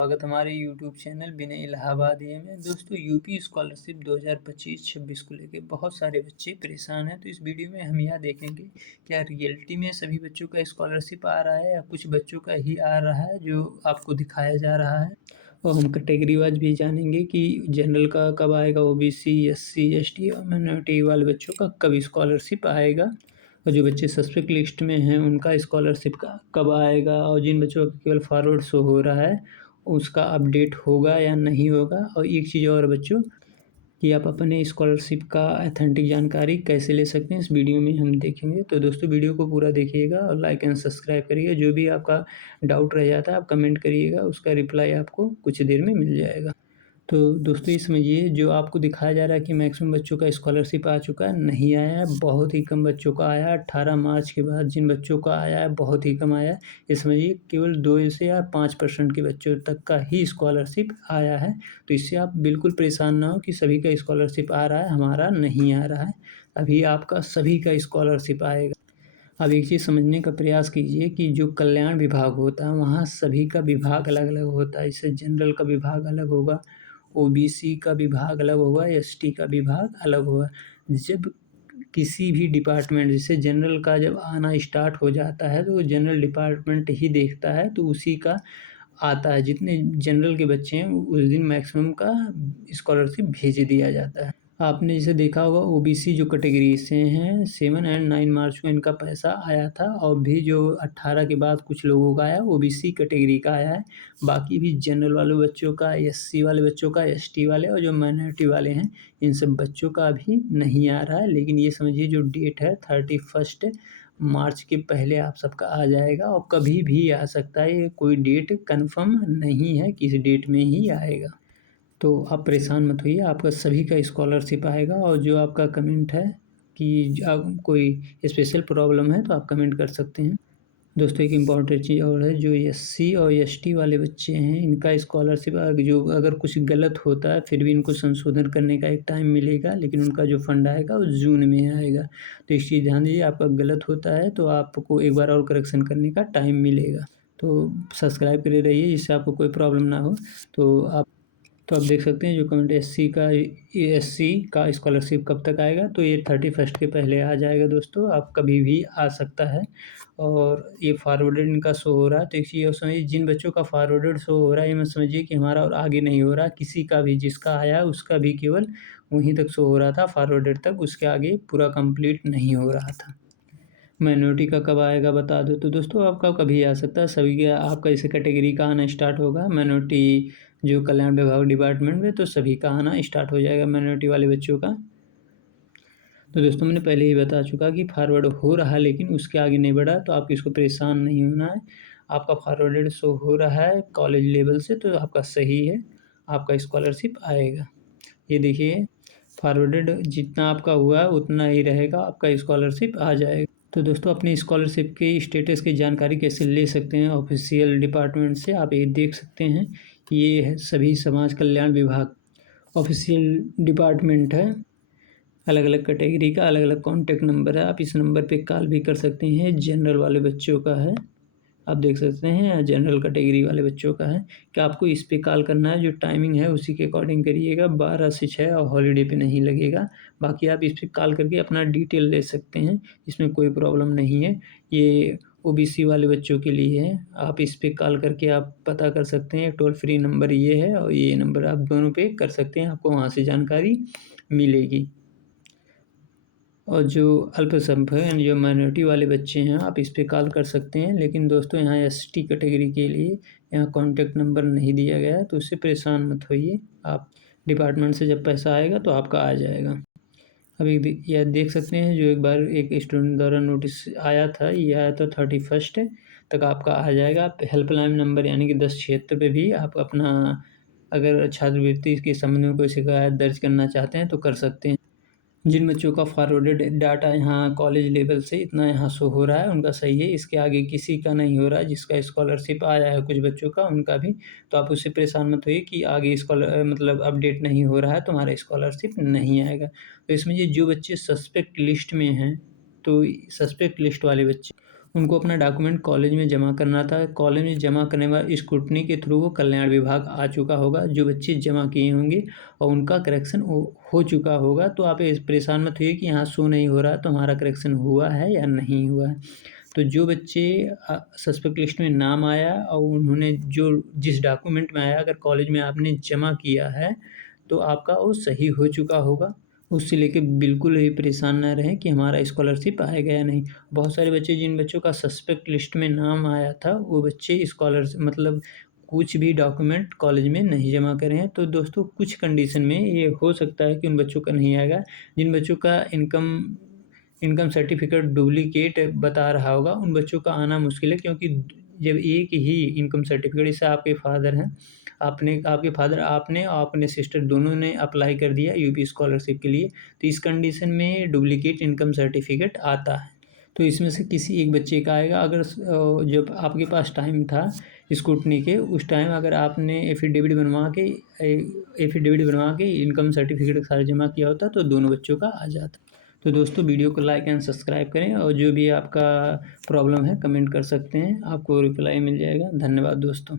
स्वागत हमारे YouTube channel विनय इलाहाबादिया में। दोस्तों, यूपी स्कॉलरशिप 2025-26 को लेकर बहुत सारे बच्चे परेशान हैं। तो इस वीडियो में हम यह देखेंगे क्या रियलिटी में सभी बच्चों का स्कॉलरशिप आ रहा है या कुछ बच्चों का ही आ रहा है जो आपको दिखाया जा रहा है। और हम कैटेगरी वाइज भी जानेंगे कि जनरल का कब आएगा, ओबीसी, एससी, एसटी और माइनॉरिटी वाले बच्चों का कब स्कॉलरशिप आएगा, और जो बच्चे सस्पेक्ट लिस्ट में हैं उनका स्कॉलरशिप का कब आएगा, और जिन बच्चों का केवल फॉरवर्ड शो हो रहा है उसका अपडेट होगा या नहीं होगा। और एक चीज़ और बच्चों, कि आप अपने स्कॉलरशिप का ऑथेंटिक जानकारी कैसे ले सकते हैं, इस वीडियो में हम देखेंगे। तो दोस्तों, वीडियो को पूरा देखिएगा और लाइक एंड सब्सक्राइब करिएगा। जो भी आपका डाउट रह जाता है आप कमेंट करिएगा, उसका रिप्लाई आपको कुछ देर में मिल जाएगा। तो दोस्तों, ये समझिए जो आपको दिखाया जा रहा है कि मैक्सिमम बच्चों का स्कॉलरशिप आ चुका है, नहीं आया है। बहुत ही कम बच्चों का आया है। 18 मार्च के बाद जिन बच्चों का आया है बहुत ही कम आया है। ये समझिए केवल 2 से या 5% के बच्चों तक का ही स्कॉलरशिप आया है। तो इससे आप बिल्कुल परेशान ना हो कि सभी का स्कॉलरशिप आ रहा है, हमारा नहीं आ रहा है। अभी आपका सभी का स्कॉलरशिप आएगा। अब एक चीज़ समझने का प्रयास कीजिए कि जो कल्याण विभाग होता है वहाँ सभी का विभाग अलग अलग होता है। इससे जनरल का विभाग अलग होगा, ओबीसी का विभाग अलग होगा, एसटी का विभाग अलग होगा। जब किसी भी डिपार्टमेंट, जैसे जनरल का जब आना स्टार्ट हो जाता है तो जनरल डिपार्टमेंट ही देखता है, तो उसी का आता है। जितने जनरल के बच्चे हैं उस दिन मैक्सिमम का स्कॉलरशिप भेज दिया जाता है। आपने जैसे देखा होगा ओबीसी जो कैटेगरी से हैं 7 एंड 9 मार्च को इनका पैसा आया था, और भी जो 18 के बाद कुछ लोगों का आया ओबीसी कैटेगरी का आया है। बाकी भी जनरल वाले बच्चों का, एससी वाले बच्चों का, एसटी वाले और जो माइनॉरिटी वाले हैं इन सब बच्चों का अभी नहीं आ रहा है। लेकिन ये समझिए जो डेट है 31 मार्च के पहले आप सबका आ जाएगा, और कभी भी आ सकता है। ये कोई डेट कन्फर्म नहीं है, किस डेट में ही आएगा। तो आप परेशान मत होइए, आपका सभी का स्कॉलरशिप आएगा। और जो आपका कमेंट है कि कोई स्पेशल प्रॉब्लम है तो आप कमेंट कर सकते हैं। दोस्तों, एक इम्पॉर्टेंट चीज़ और है, जो एससी और एसटी वाले बच्चे हैं इनका स्कॉलरशिप जो अगर कुछ गलत होता है फिर भी इनको संशोधन करने का एक टाइम मिलेगा, लेकिन उनका जो फंड आएगा वो जून में आएगा। तो इस चीज़ ध्यान दीजिए, आपका गलत होता है तो आपको एक बार और करेक्शन करने का टाइम मिलेगा। तो सब्सक्राइब करे रहिए जिससे आपको कोई प्रॉब्लम ना हो। तो आप देख सकते हैं जो कमेंट एससी का स्कॉलरशिप कब तक आएगा, तो ये 31 के पहले आ जाएगा। दोस्तों, आप कभी भी आ सकता है। और ये फॉरवर्डेड इनका शो हो रहा है, तो एक चीज़ और समझिए, जिन बच्चों का फॉरवर्डेड शो हो रहा है ये मत समझिए कि हमारा और आगे नहीं हो रहा। किसी का भी जिसका आया है उसका भी केवल वहीं तक शो हो रहा था, फॉरवर्डेड तक, उसके आगे पूरा कंप्लीट नहीं हो रहा था। माइनॉरिटी का कब आएगा बता दो। तो दोस्तों, आपका कभी आ सकता है, सभी का आपका इस कैटेगरी का आना स्टार्ट होगा। माइनॉरिटी जो कल्याण विभाग डिपार्टमेंट में, तो सभी का आना स्टार्ट हो जाएगा माइनॉरिटी वाले बच्चों का। तो दोस्तों, मैंने पहले ही बता चुका कि फॉरवर्ड हो रहा है लेकिन उसके आगे नहीं बढ़ा, तो आप इसको परेशान नहीं होना है। आपका फॉरवर्डेड शो हो रहा है कॉलेज लेवल से, तो आपका सही है, आपका स्कॉलरशिप आएगा। ये देखिए, फॉरवर्डेड जितना आपका हुआ है उतना ही रहेगा, आपका स्कॉलरशिप आ जाएगा। तो दोस्तों, अपनी स्कॉलरशिप की स्टेटस की जानकारी कैसे ले सकते हैं ऑफिशियल डिपार्टमेंट से, आप ये देख सकते हैं। ये है सभी समाज कल्याण विभाग ऑफिशियल डिपार्टमेंट है। अलग अलग कैटेगरी का अलग अलग कॉन्टैक्ट नंबर है, आप इस नंबर पे कॉल भी कर सकते हैं। जनरल वाले बच्चों का है, आप देख सकते हैं, जनरल कैटेगरी वाले बच्चों का है कि आपको इस पे कॉल करना है। जो टाइमिंग है उसी के अकॉर्डिंग करिएगा, 12 से 6, और हॉलीडे पे नहीं लगेगा। बाकी आप इस पे कॉल करके अपना डिटेल ले सकते हैं, इसमें कोई प्रॉब्लम नहीं है। ये ओबीसी वाले बच्चों के लिए है, आप इस पे कॉल करके आप पता कर सकते हैं। टोल फ्री नंबर ये है और ये नंबर आप दोनों पे कर सकते हैं, आपको वहाँ से जानकारी मिलेगी। और जो अल्पसंख्यक यानी जो माइनॉरिटी वाले बच्चे हैं आप इस पे कॉल कर सकते हैं। लेकिन दोस्तों, यहाँ एसटी कैटेगरी के लिए यहाँ कॉन्टैक्ट नंबर नहीं दिया गया है, तो उससे परेशान मत होइए। आप डिपार्टमेंट से जब पैसा आएगा तो आपका आ जाएगा। अभी यह देख सकते हैं, जो एक बार एक स्टूडेंट द्वारा नोटिस आया था, ये आया था 31 तक आपका आ जाएगा। आप हेल्पलाइन नंबर यानी कि 1076 पे भी आप अपना अगर छात्रवृत्ति के संबंध में कोई शिकायत दर्ज करना चाहते हैं तो कर सकते हैं। जिन बच्चों का फॉरवर्डेड डाटा यहाँ कॉलेज लेवल से इतना यहाँ शो हो रहा है उनका सही है, इसके आगे किसी का नहीं हो रहा है। जिसका स्कॉलरशिप आया है कुछ बच्चों का, उनका भी, तो आप उससे परेशान मत होइए कि आगे मतलब अपडेट नहीं हो रहा है, तुम्हारा स्कॉलरशिप नहीं आएगा। तो इसमें ये जो बच्चे सस्पेक्ट लिस्ट में हैं, तो सस्पेक्ट लिस्ट वाले बच्चे उनको अपना डॉक्यूमेंट कॉलेज में जमा करना था। कॉलेज में जमा करने के बाद स्क्रूटनी के थ्रू वो कल्याण विभाग आ चुका होगा। जो बच्चे जमा किए होंगे और उनका करेक्शन हो चुका होगा, तो आप परेशान मत होइए कि यहाँ शो नहीं हो रहा, तो हमारा करेक्शन हुआ है या नहीं हुआ है। तो जो बच्चे सस्पेक्ट लिस्ट में नाम आया और उन्होंने जो जिस डॉक्यूमेंट में आया, अगर कॉलेज में आपने जमा किया है तो आपका वो सही हो चुका होगा। उससे लेके बिल्कुल भी परेशान ना रहें कि हमारा स्कॉलरशिप आएगा या नहीं। बहुत सारे बच्चे, जिन बच्चों का सस्पेक्ट लिस्ट में नाम आया था, वो बच्चे मतलब कुछ भी डॉक्यूमेंट कॉलेज में नहीं जमा करे हैं। तो दोस्तों, कुछ कंडीशन में ये हो सकता है कि उन बच्चों का नहीं आएगा। जिन बच्चों का इनकम सर्टिफिकेट डुप्लीकेट बता रहा होगा, उन बच्चों का आना मुश्किल है, क्योंकि जब एक ही इनकम सर्टिफिकेट, जैसे आपके फादर हैं, आपने और अपने सिस्टर दोनों ने अप्लाई कर दिया यूपी स्कॉलरशिप के लिए, तो इस कंडीशन में डुप्लीकेट इनकम सर्टिफिकेट आता है। तो इसमें से किसी एक बच्चे का आएगा। अगर जब आपके पास टाइम था स्क्रूटनी के, उस टाइम अगर आपने एफिडेविट बनवा के इनकम सर्टिफिकेट सारा जमा किया होता, तो दोनों बच्चों का आ जाता। तो दोस्तों, वीडियो को लाइक एंड सब्सक्राइब करें, और जो भी आपका प्रॉब्लम है कमेंट कर सकते हैं, आपको रिप्लाई मिल जाएगा। धन्यवाद दोस्तों।